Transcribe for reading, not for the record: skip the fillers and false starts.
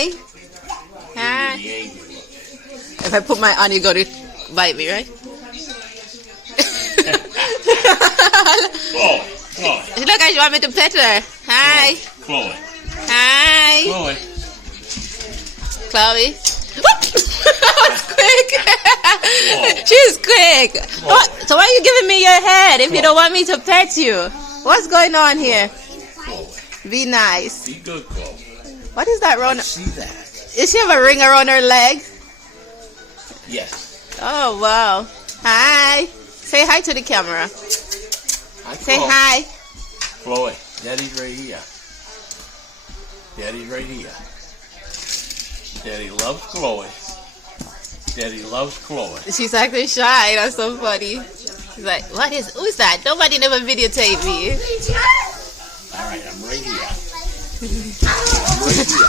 Hi. Hi. If I put my on, you're going to bite me, right? Chloe, Chloe. Look, you want me to pet her. Hi. Chloe. Hi. Chloe. Chloe. Quick. She's quick. What? So why are you giving me your head if you don't want me to pet you? What's going on here? Chloe. Be nice. Be good, Chloe. What is that round? See that? Does she have a ring around her leg? Yes. Oh, wow. Hi. Say hi to the camera. Hi, Say Chloe. hi. Chloe, Daddy's right here. Daddy's right here. Daddy loves Chloe. Daddy loves Chloe. She's acting shy. That's so funny. She's like, who's that? Nobody never videotaped me. All right, I'm right here. I'm right here.